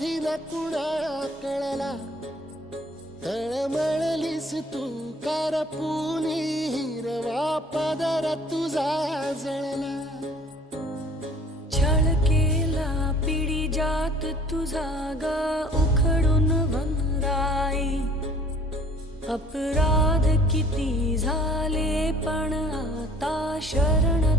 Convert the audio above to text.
कधी न कुणा कळला, तळमळलीस तू कारपुनी, हिरवा पदर तुझा जळला. छळ केला पिढी जात तुझा ग उखडून वनराई. अपराध किती झाले पण आता शरण